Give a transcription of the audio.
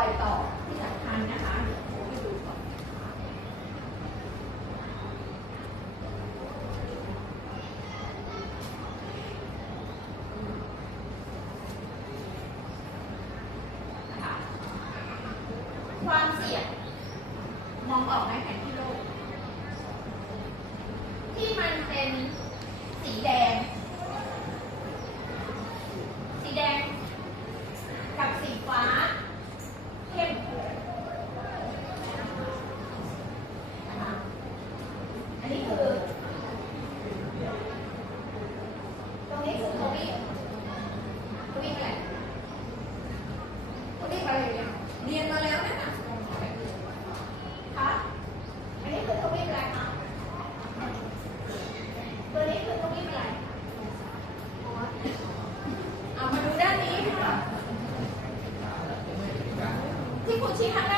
อยต่อที่สำคัญนะคะความเสี่ยงมองออกไหมแผนที่โลก ที่มันเป็นสีแดง เรียนมาแล้วนะคะคะอันนี้คือทวีปอะไรคะตัวนี้คือทวีปอะไรเอามาดูด้านนี้ค่ะ ที่คุณชี้ครั้งแรก